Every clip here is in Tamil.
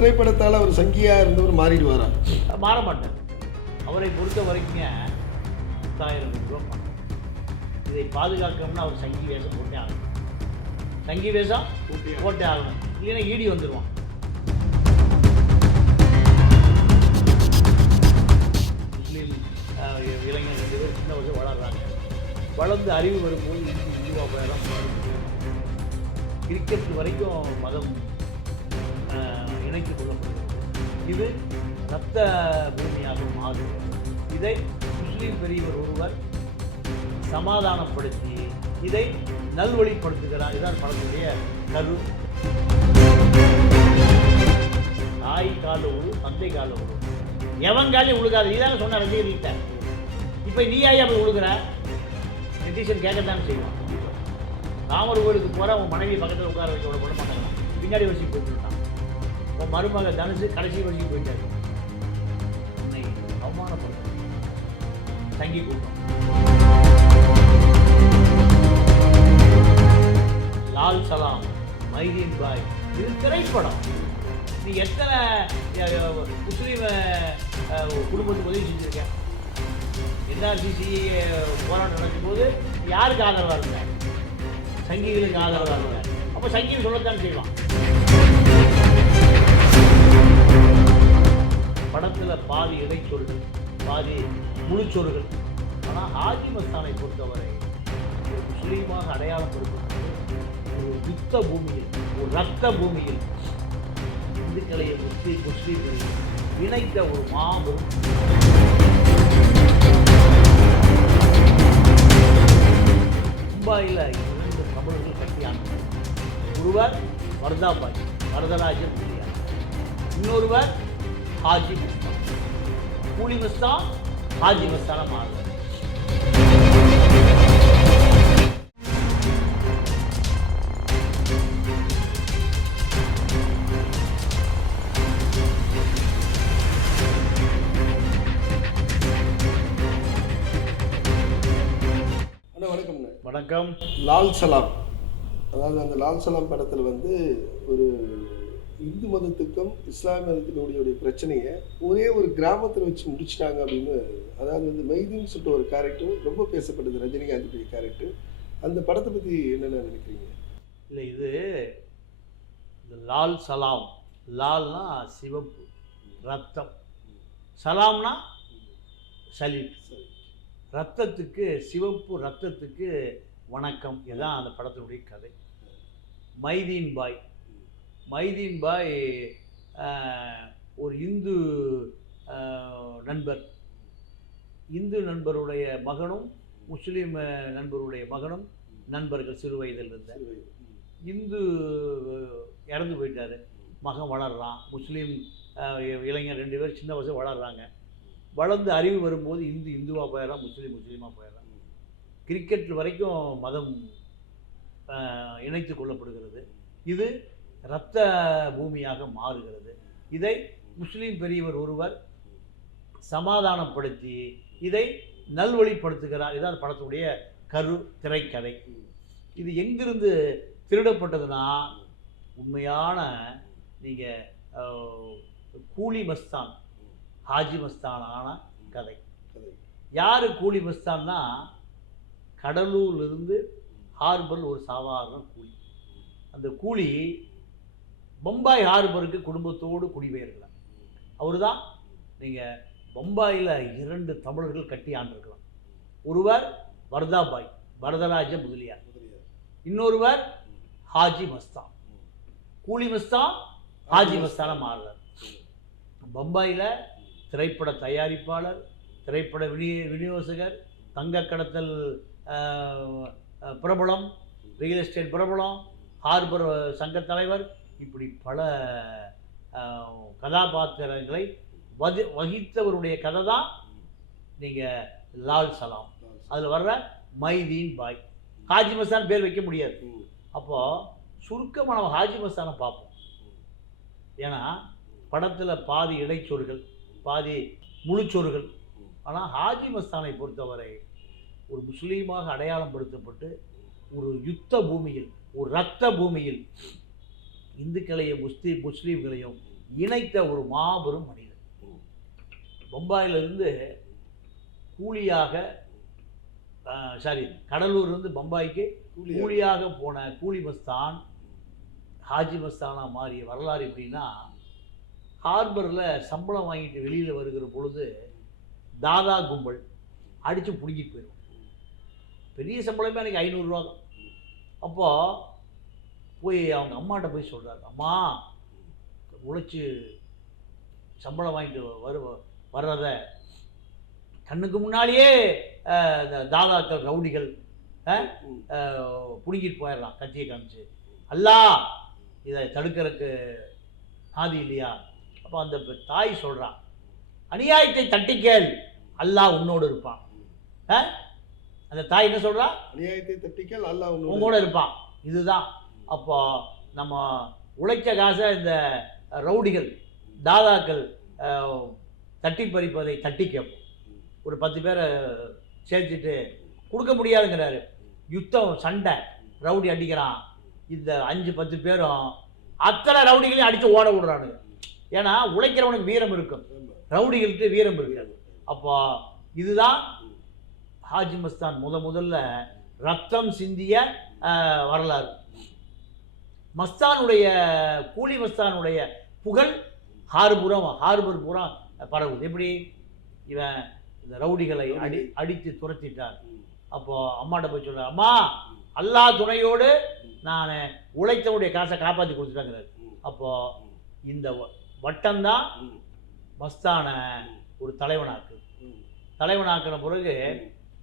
திரைப்படத்தால் அவர் சங்கியா இருந்தவர் மாறிடுவாரா? மாற மாட்டார் அவரை பொறுத்த வரைக்குங்க பத்தாயிரம் ரூபா பணம். இதை பாதுகாக்கணும்னா அவர் சங்கி வேஷம் போட்டே ஆகணும். சங்கி வேஷம் போட்டே ஆகணும். இல்லைன்னா ஈடி வந்துடுவான் முஸ்லீம் இளைஞர் ரெண்டு பேர் சின்ன வயசு வளர்றாங்க. வளர்ந்து அறிவு வரும்போது இந்தி இந்துவா பேரம் கிரிக்கெட் வரைக்கும் மதம் அஹ், இணைத்துக் கொள்ளப்படுகிறது. இது ரத்த பூமியாக மாறும் இதை முஸ்லீம் பெரியவர் ஒருவர் சமாதானப்படுத்தி இதை நல்வழிப்படுத்துகிறார். இதான் படத்துடைய கரு. தாய் கால உழு தந்தை கால உழு எவன் காலையும் உழுகாது. நீதானே சொன்ன ரசிகர்கிட்ட இப்போ நீ ஐயா போய் உழுகிற? நெட்டிஷன் கேட்கத்தானே செய்வான். தாமர் கோயிலுக்கு போகிற உன் மனைவி பக்கத்தில் உட்கார வைக்க விட மாட்டாங்க பின்னாடி வரிசைக்கு போயிட்டு இருக்கான். உன் மருமக தனுசு கடைசி வரிசைக்கு போயிட்டாரு. உன்னை அவமானப்படுத்த தங்கி கொடுக்கும் லால் சலாம் மைதீன் பாய் இது திரைப்படம். நீ எத்தனை முஸ்லீம் குடும்பத்துக்கு உதவி செஞ்சுருக்கேன் என்ஆர்சிசி போராட்டம் நடக்கும்போது யாருக்கு ஆதரவாக இருந்த சங்கிகளுக்கு ஆதரவாக இருந்த அப்போ சங்கிகள் சொல்லத்தான் செய்வான். படத்தில் பாதி இடைச்சொல்கள் பாதி முழுச்சொல்கள். ஆனால் ஹாஜி மஸ்தானை பொறுத்தவரை ஒரு முஸ்லீமாக அடையாளம் கொடுக்கப்பட்டு ஒரு யுத்த பூமியில் ஒரு ரத்த பூமியில் இந்துக்களையும் முஸ்லீம் முஸ்லீம்களையும் இணைத்த ஒரு மாபெரும் மும்பாயில் இரண்டு தமிழர்கள் கட்டியானார் ஒருவர் வரதாபாய் வரதராஜன் பிள்ளையார். இன்னொருவர் ஹாஜி கூலி மஸ்தான் ஹாஜி அண்ணா வணக்கம்ண்ணே. வணக்கம். லால் சலாம். அதாவது அந்த லால் சலாம் படத்தில் வந்து ஒரு இந்து மதத்துக்கும் இஸ்லாமிய மதத்தினுடைய பிரச்சனையை ஒரே ஒரு கிராமத்தில் வச்சு முடிச்சிட்டாங்க அப்படின்னு அதாவது வந்து மைதின்னு சொல்லிட்டு ஒரு கேரக்டர் ரொம்ப பேசப்பட்டது ரஜினிகாந்துடைய கேரக்டர் அந்த படத்தை பற்றி என்னென்ன நினைக்கிறீங்க? இல்லை இது இந்த லால் சலாம். லால்னா சிவப்பு ரத்தம். சலாம்னா சலீட் ரத்தத்துக்கு சிவப்பு ரத்தத்துக்கு வணக்கம். இதுதான் அந்த படத்தினுடைய கதை. மைதீன் பாய். மைதீன் பாய் ஒரு இந்து நண்பர். இந்து நண்பருடைய மகனும் முஸ்லீம் நண்பருடைய மகனும் நண்பர்கள் சிறு வயதில் இருந்த. இந்து இறந்து போயிட்டாரு. மகன் வளர்றான். முஸ்லீம் இளைஞர் ரெண்டு பேர் சின்ன வயசு வளர்றாங்க. வளர்ந்து அறிவு வரும்போது இந்து இந்துவாக போயிடறான் முஸ்லீம் முஸ்லீமாக போயிடறான் கிரிக்கெட் வரைக்கும் மதம் இணைத்து கொள்ளப்படுகிறது. இது இரத்த பூமியாக மாறுகிறது. இதை முஸ்லீம் பெரியவர் ஒருவர் சமாதானப்படுத்தி இதை நல்வழிப்படுத்துகிறார். இதான் படத்துடைய கரு திரைக்கதை. இது எங்கிருந்து திருடப்பட்டதுன்னா உண்மையான நீங்கள் கூலி மஸ்தான் ஹாஜி மஸ்தானான கதை. கதை யார் கூலி மஸ்தான்னா கடலூர்லேருந்து ஹார்பர் ஒரு சாதாரண கூலி. அந்த கூலி பம்பாய் ஹார்பருக்கு குடும்பத்தோடு குடிபெயர்கிறார் அவர் தான் நீங்கள் பம்பாயில் இரண்டு தமிழர்கள் கட்டி ஆண்டிருக்கலாம். ஒருவர் வர்தாபாய் வரதராஜ முதலியார். இன்னொருவர் ஹாஜி மஸ்தான். கூலி மஸ்தான் ஹாஜி மஸ்தான மாறுறார். பம்பாயில் திரைப்பட தயாரிப்பாளர் திரைப்பட விநிய விநியோகர் தங்க கடத்தல் பிரபலம் ரியல் எஸ்டேட் பிரபலம் ஹார்பர் சங்க தலைவர் இப்படி பல கதாபாத்திரங்களை வதி வகித்தவருடைய கதை தான் நீங்கள் லால் சலாம். அதில் வர்ற மைதீன் பாய். ஹாஜி மஸ்தான் பேர் வைக்க முடியாது. அப்போது சுருக்கமாக நம்ம ஹாஜி மஸ்தானை பார்ப்போம். ஏன்னா படத்தில் பாதி இடைச்சொற்கள் பாதி முழுச்சொற்கள். ஆனால் ஹாஜி மஸ்தானை பொறுத்தவரை ஒரு முஸ்லீமாக அடையாளம் படுத்தப்பட்டு ஒரு யுத்த பூமியில் ஒரு இரத்த பூமியில் இந்துக்களையும் முஸ்லீம் முஸ்லீம்களையும் இணைத்த ஒரு மாபெரும் மனிதன். பம்பாயிலிருந்து கூலியாக சாரி கடலூர்லேருந்து பம்பாய்க்கு கூலியா? கூலியாக போன கூலி மஸ்தான் ஹாஜி மஸ்தானா மாறிய வரலாறு எப்படின்னா ஹார்பரில் சம்பளம் வாங்கிட்டு வெளியில் வருகிற பொழுது தாதா கும்பல் அடித்து பிடுங்கிட்டு போயிடும் பெரிய சம்பளமே எனக்கு ஐநூறுரூவா தான் அப்போது போய் அவங்க அம்மாட்ட போய் சொல்கிறாரு அம்மா உழைச்சி சம்பளம் வாங்கிட்டு வரு வர்றத கண்ணுக்கு முன்னாலேயே தாதாக்கள் ரவுடிகள் பிடுங்கிட்டு போயிடலாம் கத்தியை காமிச்சு. அல்லாஹ் இதை தடுக்கிறதுக்கு நாதி இல்லையா? அப்போ அந்த தாய் சொல்கிறான் அநியாயத்தை தட்டிக்கேள் அல்லாஹ் உன்னோடு இருப்பான்? அந்த தாய் என்ன சொல்றா? அநியாயத்தை தட்டிக்கல் அல்லாஹ் உன்னோடு இருப்பான். இதுதான். அப்போ நம்ம உழைச்ச காசை இந்த ரவுடிகள் தாதாக்கள் தட்டி பறிப்பதை தட்டி கேட்போம். ஒரு பத்து பேரை சேர்த்துட்டு கொடுக்க முடியாதுங்கிறாரு. யுத்தம் சண்டை ரவுடி அடிக்கிறான். இந்த அஞ்சு பத்து பேரும் அத்தனை ரவுடிகளையும் அடித்து ஓட விடுறானுங்க. ஏன்னா உழைக்கிறவனுக்கு வீரம் இருக்கும். ரவுடிகள்கிட்ட வீரம் இருக்காது. அப்போ இதுதான் ஹாஜி மஸ்தான் முத முதல்ல ரத்தம் சிந்திய வரலாறு. மஸ்தானுடைய கூலி மஸ்தானுடைய புகழ் ஹார்புரம் ஹார்பர் பூரா பரவுது எப்படி இவன் இந்த ரவுடிகளை அடி அடித்து துரத்திட்டார் ம். அப்போ அம்மாட்ட போய் சொல்ற அம்மா அல்லாஹ் துணையோடு நான் உழைத்தவனுடைய காசை காப்பாற்றி கொடுத்துட்டாங்கிறாரு ம். அப்போ இந்த வட்டம்தான். மஸ்தானை ஒரு தலைவனாக்கு. தலைவனாக்கின பிறகு.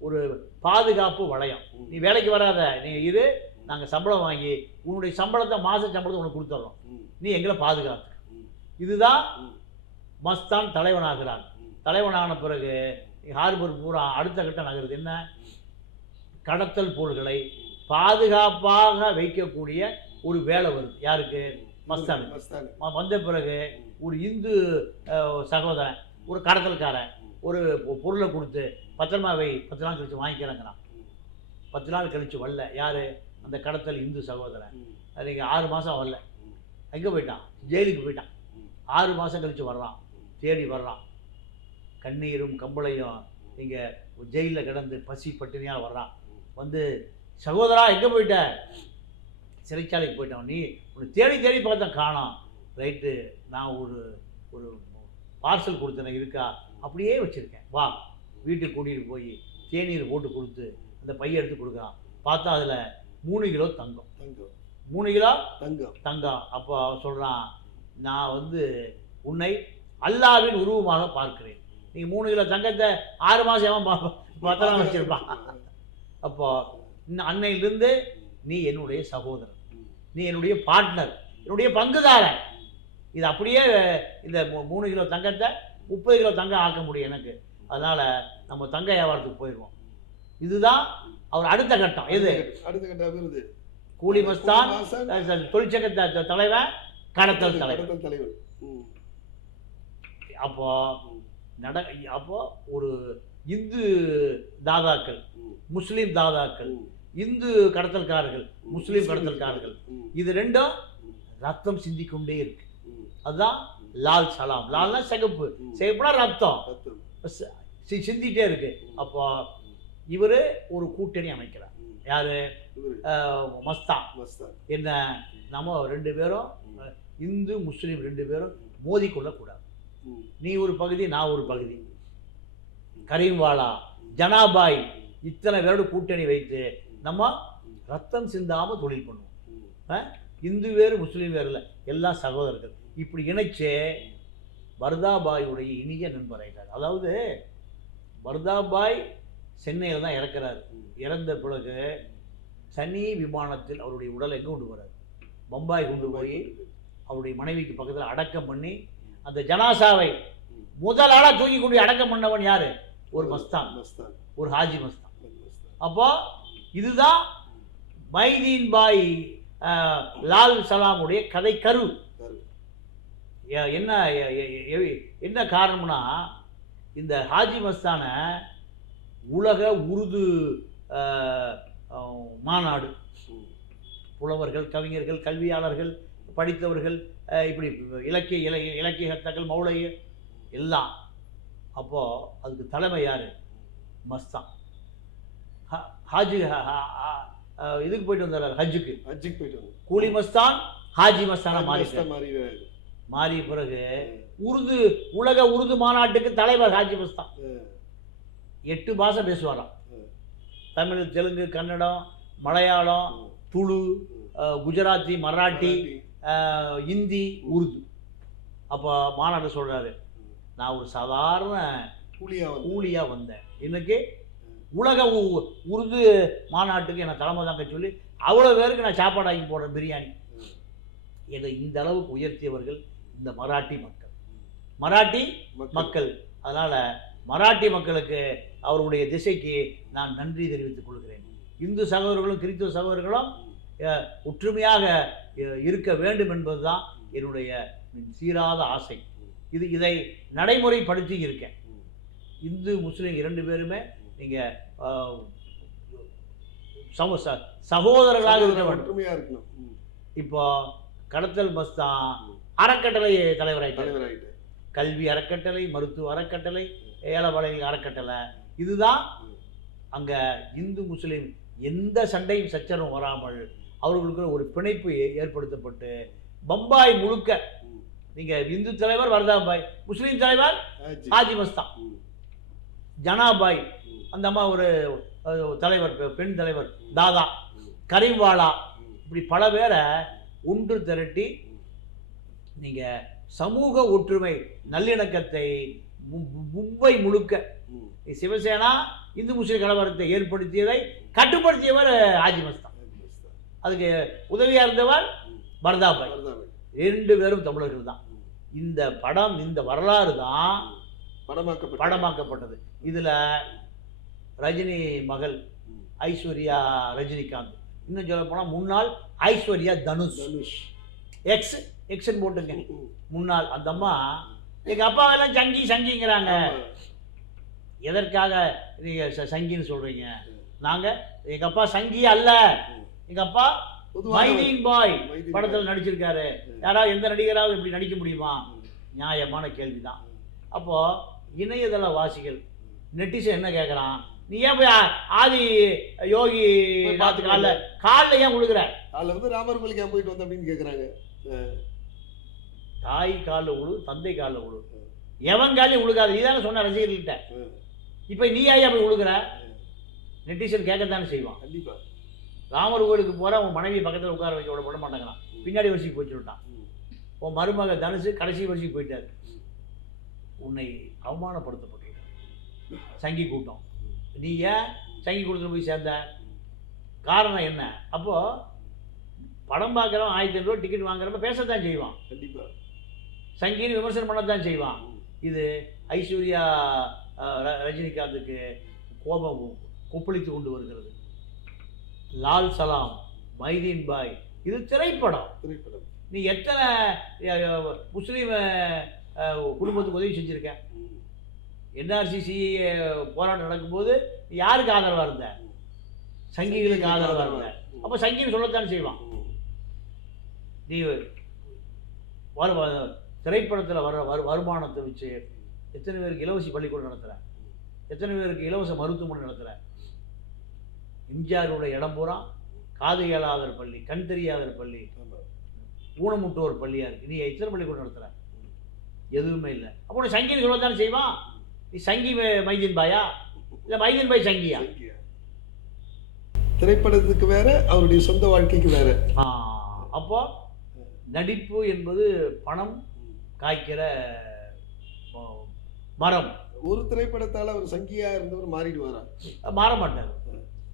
ஒரு பாதுகாப்பு வளையம். நீ வேலைக்கு வராத நீ இரு நாங்கள் சம்பளம் வாங்கி உன்னுடைய சம்பளத்தை மாத சம்பளத்தை உனக்கு கொடுத்துட்றோம். நீ எங்களை பாதுகாத்து. இதுதான். மஸ்தான் தலைவனாகிறான். தலைவனான பிறகு ஹார்பர் பூரா அடுத்த கட்டம் நகருது. என்ன? கடத்தல் பொருள்களை பாதுகாப்பாக வைக்கக்கூடிய ஒரு வேலை வருது. யாருக்கு? மஸ்தானுக்கு. வந்த பிறகு ஒரு இந்து சகோதரன் ஒரு கடத்தல்காரன் ஒரு பொருளை கொடுத்து பத்திரமா வை பத்து நாள் கழிச்சு வாங்கிக்கிறேங்கிறான். பத்து நாள் கழிச்சு வரல. யாரு? அந்த கடத்தல் இந்து சகோதரன். அது இங்கே ஆறு மாதம் வரல. எங்கே போயிட்டான்? ஜெயிலுக்கு போயிட்டான். ஆறு மாதம் கழிச்சு வர்றான். தேடி வர்றான். கண்ணீரும் கம்பளையும் இங்கே ஜெயிலில் கிடந்து பசி பட்டினியால் வர்றான். வந்து சகோதரா எங்கே போயிட்ட? சிறைச்சாலைக்கு போயிட்டான். நீ உன்னை தேடி தேடி பார்த்தேன் காணோம். ரைட்டு நான் ஒரு ஒரு பார்சல் கொடுத்தேன் இருக்கா? அப்படியே வச்சுருக்கேன். வா வீட்டுக்கு கூட்டிகிட்டு போய் தேநீர் போட்டு கொடுத்து அந்த பைய எடுத்து கொடுக்குறான். பார்த்தா அதில் மூணு கிலோ தங்கம். தங்கம். மூணு கிலோ தங்கம். தங்கம். அப்போ அவன் சொல்கிறான் நான் வந்து உன்னை அல்லாவின் உருவமாக பார்க்கிறேன். நீ மூணு கிலோ தங்கத்தை ஆறு மாதம் எவன் பத்திரம் வச்சிருப்பான் அப்போ அன்னையிலிருந்து நீ என்னுடைய சகோதரன். நீ என்னுடைய பார்ட்னர் என்னுடைய பங்குதாரன். இது அப்படியே இந்த மூணு கிலோ தங்கத்தை முப்பது கிலோ தங்கம் ஆக்க முடியும் எனக்கு. அதனால் நம்ம தங்க வியாபாரத்துக்கு போயிடுவோம் இதுதான் அவர் அடுத்த கட்டம் எது அடுத்த கட்ட விருது கூலி மஸ்தான் தொழிற்சங்க த- த- தலைவன் கடத்தல் தலைவர் ம். அப்போ. நட அப்போ ஒரு இந்து தாதாக்கள். முஸ்லீம் தாதாக்கள். இந்து கடத்தல்காரர்கள் முஸ்லீம் கடத்தல்காரர்கள். இது ரெண்டும். ரத்தம் சிந்திக்கொண்டே இருக்கு. அதுதான் லால் சலாம் லால்னா சிகப்பு. சிகப்புனா ரத்தம் சிந்திட்டே இருக்கு. அப்போ இவர் ஒரு கூட்டணி அமைக்கிறார். யாரு? மஸ்தான். என்ன? நம்ம ரெண்டு பேரும் இந்து முஸ்லீம் ரெண்டு பேரும் மோதிக்கொள்ளக்கூடாது. ம். நீ ஒரு பகுதி நான் ஒரு பகுதி. கரீம்வாலா ஜனாபாய் இத்தனை பேரோட கூட்டணி வைத்து நம்ம ரத்தம் சிந்தாம தொழில் பண்ணுவோம். இந்து வேறு முஸ்லீம் வேறு இல்லை. எல்லாம் சகோதரர்கள். இப்படி இணைச்சே வர்தாபாயுடைய இனிய நண்பராயிட்டார் அதாவது வர்தாபாய் சென்னையில் தான் இறக்குறாரு. இறந்த பிறகு சனி விமானத்தில் அவருடைய உடலை எங்கே கொண்டு வரார் பம்பாய் கொண்டு போய் அவருடைய மனைவிக்கு பக்கத்தில் அடக்கம் பண்ணி அந்த ஜனாசாவை. முதல் ஆளாக தூக்கி கொண்டு அடக்கம் பண்ணவன் யாரு? ஒரு மஸ்தான். மஸ்தான். ஒரு ஹாஜி மஸ்தான். அப்போ இதுதான் மைதீன் பாய் லால் சலாமுடைய கதை கரு. என்ன என்ன காரணம்னா இந்த ஹாஜி மஸ்தானை உலக உருது மாநாடு. புலவர்கள் கவிஞர்கள் கல்வியாளர்கள் படித்தவர்கள் இப்படி இலக்கிய இல இலக்கிய கர்த்தாக்கள் மௌலை எல்லாம். அப்போது அதுக்கு தலைமை யார்? மஸ்தான் ஹாஜி இதுக்கு போயிட்டு வந்தார் ஹஜ்ஜுக்கு. ஹஜ்ஜுக்கு போயிட்டு வந்து கூலி மஸ்தான் ஹாஜி மஸ்தானா மாறி மாறிய பிறகு உருது உலக உருது மாநாட்டுக்கு தலைவர் ஹாஜி மஸ்தான். எட்டு பாஷை பேசுவாராம். தமிழ் தெலுங்கு கன்னடம் மலையாளம் துளு குஜராத்தி மராட்டி இந்தி உருது. அப்போ மாநாடு சொல்கிறாரு நான் ஒரு சாதாரண கூலியா வந்து கூலியாக வந்தேன். இன்னைக்கு உலக உருது மாநாட்டுக்கு என்னை தலைமை தாங்க சொல்லி அவ்வளோ பேருக்கு நான் சாப்பாடு ஆக்கி போடுறேன் பிரியாணி. என்னை இந்த அளவுக்கு உயர்த்தியவர்கள் இந்த மராட்டி மக்கள். மராட்டி மக்கள். அதனால் மராட்டி மக்களுக்கு அவருடைய திசைக்கு நான் நன்றி தெரிவித்துக் கொள்கிறேன். இந்து சகோதரர்களும் கிறிஸ்துவ சகோதரர்களும் ஒற்றுமையாக இருக்க வேண்டும் என்பதுதான் என்னுடைய சீராத ஆசை. இது இதை நடைமுறைப்படுத்தி இருக்கேன். இந்து முஸ்லீம் இரண்டு பேருமே நீங்கள் சம சகோதரர்களாக இருக்க வேண்டும். ஒற்றுமையா இருக்கணும். இப்போ கடத்தல் மஸ்தான் அறக்கட்டளை தலைவராயிட்டார். தலைவராயிட்டு கல்வி அறக்கட்டளை மருத்துவ அறக்கட்டளை ஏழை அறக்கட்டளை இதுதான் அங்கே இந்து முஸ்லீம் எந்த சண்டையும் சச்சரவும் வராமல் அவர்களுக்கு ஒரு பிணைப்பு ஏற்படுத்தப்பட்டு பம்பாய் முழுக்க. நீங்கள் இந்து தலைவர் வர்தாபாய் முஸ்லீம் தலைவர். ஹாஜி மஸ்தான். ஜனாபாய். அந்த அம்மா ஒரு தலைவர் பெண் தலைவர் தாதா. கரீம்வாலா ம். இப்படி பல பேரை ஒன்று திரட்டி நீங்கள் சமூக ஒற்றுமை நல்லிணக்கத்தை மும்பை முழுக்க. சிவசேனா இந்து முஸ்லிம் கலவரத்தை ஏற்படுத்தியதை கட்டுப்படுத்தியவர் ஹாஜி மஸ்தான். அதுக்கு உதவியாக இருந்தவர். பர்தாபாய். ரெண்டு பேரும் தமிழர்கள் தான். இந்த படம் இந்த வரலாறு தான் படமாக்கப்பட்ட படமாக்கப்பட்டது இதில் ரஜினி மகள். ஐஸ்வர்யா ரஜினிகாந்த் இன்னும் சொல்ல போனால் முன்னாள் ஐஸ்வர்யா தனுஷ் தனுஷ் எக்ஸ் எக்ஸ்ன்னு போட்டுங்க. முன்னாள் அந்த அம்மா எங்கள் அப்பா எல்லாம் சங்கி சங்கிங்கிறாங்க. எதற்காக நீங்கள் சங்கின்னு சொல்கிறீங்க ம். நாங்கள் எங்கள் அப்பா சங்கி அல்ல. ம். எங்கள் அப்பா மைதீன் பாய் படத்தில் நடிச்சிருக்காரு. யாராவது எந்த நடிகராவது இப்படி நடிக்க முடியுமா. நியாயமான கேள்விதான். அப்போது இணையதள வாசிகள் நெட்டிசன் என்ன கேட்குறான் நீ ஏன் போய் ஆதி யோகி பார்த்துட்டு காலில் காலில் ஏன் கொடுக்குற அதுல வந்து ராமர் கோயிலுக்கு ஏன் போயிட்டு வந்த அப்படின்னு கேக்குறாங்க. தாய் காலில் உழு தந்தை காலில் உழு. எவன் காலையும் உழுகாது. நீ தானே சொன்ன ரசிகர்கள்ட்ட. ம். இப்போ நீ ஐயா போய் உழுகுற? நெட்டிசன் கேட்கத்தானே செய்வான். கண்டிப்பா. ராமர் கோயிலுக்கு போகிற உன் மனைவி பக்கத்தில் உட்கார வைக்க விட விட மாட்டேங்கிறான். பின்னாடி வரிசைக்கு ம். உன் மருமக தனுசு கடைசி வரிசைக்கு போயிட்டாரு. உன்னை அவமானப்படுத்தப்பட்டிருக்க சங்கி கூட்டம். நீ ஏன் சங்கி கூட்டத்தில் போய் சேர்ந்த? காரணம் என்ன? அப்போது படம் பார்க்குறவன் ஆயிரத்தி ஐநூறுரூவா டிக்கெட் வாங்குறப்ப பேசத்தான் செய்வான். கண்டிப்பா. சங்கின்னு விமர்சனம் பண்ணத்தான் செய்வான். இது ஐஸ்வர்யா ரஜினிகாந்துக்கு கோபம் கொப்பளித்து கொண்டு வருகிறது லால் சலாம் மைதீன் பாய் இது திரைப்படம் திரைப்படம் நீ எத்தனை முஸ்லீம் குடும்பத்துக்கு உதவி செஞ்சுருக்க. என்ஆர்சிசி போராட்டம் நடக்கும்போது யாருக்கு ஆதரவாக இருந்த சங்கிகளுக்கு ஆதரவாக இருந்த. அப்போ சங்கின்னு சொல்லத்தானே செய்வான். நீ திரைப்படத்தில் வர வரு வருமானத்தை வச்சு எத்தனை பேருக்கு இலவச பள்ளிக்கூடம் நடத்துகிற எத்தனை பேருக்கு இலவச மருத்துவமனை நடத்துகிற எம்ஜிஆரோட இடம் பூரா காது இயலாதர் பள்ளி கண் தெரியாதர் பள்ளி. ஊனமுட்டோர் பள்ளியாக இருக்குது நீ எத்தனை பள்ளிக்கூடம் நடத்துகிற எதுவுமே இல்லை. அப்போ நீ சங்கின்னு சொல்லத்தானே செய்வான் நீ சங்கி மைதீன் பாயா? இல்லை மைதீன் பாய் சங்கியா. திரைப்படத்துக்கு வேற அவருடைய சொந்த வாழ்க்கைக்கு வேற. அப்போ நடிப்பு என்பது பணம் காய்க்கிற மரம். ஒரு திரைப்படத்தால அவர் சங்கியா இருந்தவர் மாறிடுவாரா? மாற மாட்டார்.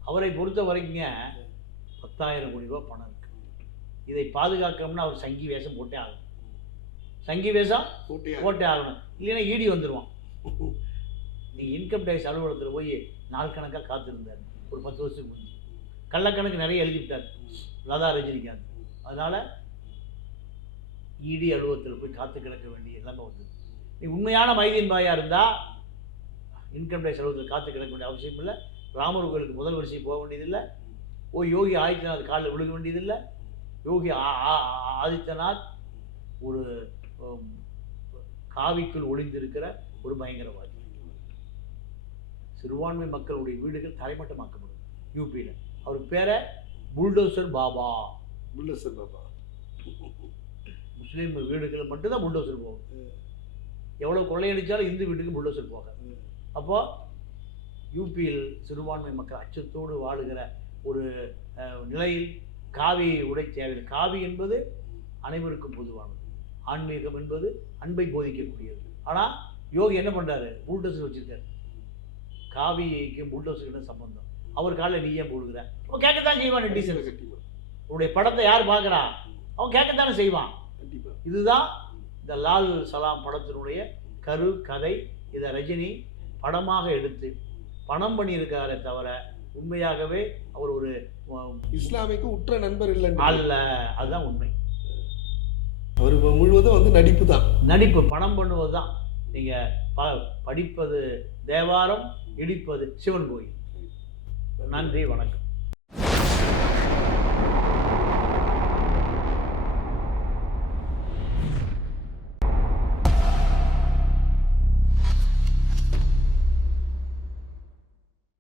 அவரை பொறுத்த வரைக்குங்க பத்தாயிரம் கோடி ரூபா பணம் இருக்கு. இதை பாதுகாக்கணும்னா அவர் சங்கி வேஷம் போட்டே ஆகணும். சங்கி வேஷம் போட்டே ஆகணும். இல்லைன்னா ஈடி வந்துடுவான் நீங்கள் இன்கம் டேக்ஸ் அலுவலகத்தில் போய் நாள் கணக்காக காத்திருந்தார். ஒரு பத்து வருஷத்துக்கு முந்தி. கள்ளக்கணக்கு நிறைய எழுதி விட்டார் லதா ரஜினிகாந்த். அதனால் இடி அலுவலகத்தில் போய் காத்து கிடக்க வேண்டிய எல்லாமே வந்தது. நீ உண்மையான மைதீன் பாயாக இருந்தால் இன்கம் டேக்ஸ் அலுவலகத்தில் காத்து கிடக்க வேண்டிய அவசியம் இல்லை. ராமர் கோயிலுக்கு முதல் வரிசை போக வேண்டியதில்லை. ஓ யோகி ஆதித்யநாத் காலில் விழுக வேண்டியதில்லை. யோகி ஆ- ஆ- ஆதித்யநாத் ஒரு காவிக்குள் ஒளிந்திருக்கிற ஒரு பயங்கரவாதி. சிறுபான்மை மக்களுடைய வீடுகள் தலைமட்டமாக்கப்படும் யூபியில் அவர் பேரை புல்டோசர் பாபா. புல்டோசர் பாபா. முஸ்லீம் வீடுகள் மட்டும்தான் புல்டோசர் போகும். எவ்வளோ கொள்ளையடிச்சாலும் இந்து வீட்டுக்கு புல்டோசர் போக அப்போ யூபியில் சிறுபான்மை மக்கள் அச்சத்தோடு வாழுகிற ஒரு நிலையில் காவி உடை தேவையில்லை. காவி என்பது அனைவருக்கும் பொதுவானது. ஆன்மீகம் என்பது அன்பை போதிக்கக்கூடியது. ஆனால் யோகி என்ன பண்ணுறாரு புல்டோசர் வச்சிருக்காரு. காவிக்கு புல்டோசருக்கு சம்பந்தம். அவர் காலில் நீ ஏன் போடுகிற அவன் கேட்கத்தான் செய்வான் நெட்டிசன் உன்னுடைய படத்தை யார் பார்க்குறா? அவன் கேட்கத்தானே செய்வான். கண்டிப்பா இதுதான் இந்த லால் சலாம் படத்தினுடைய கரு கதை. இதை ரஜினி படமாக எடுத்து பணம் பண்ணியிருக்காரே தவிர உண்மையாகவே அவர் ஒரு இஸ்லாமிக்கு உற்ற நண்பர் இல்லை அல்ல. அதுதான் உண்மை. அவர் முழுவதும் வந்து நடிப்பு தான். நடிப்பு பணம் பண்ணுவது தான். நீங்கள் ப படிப்பது தேவாரம் இடிப்பது சிவன் கோயில். நன்றி வணக்கம்.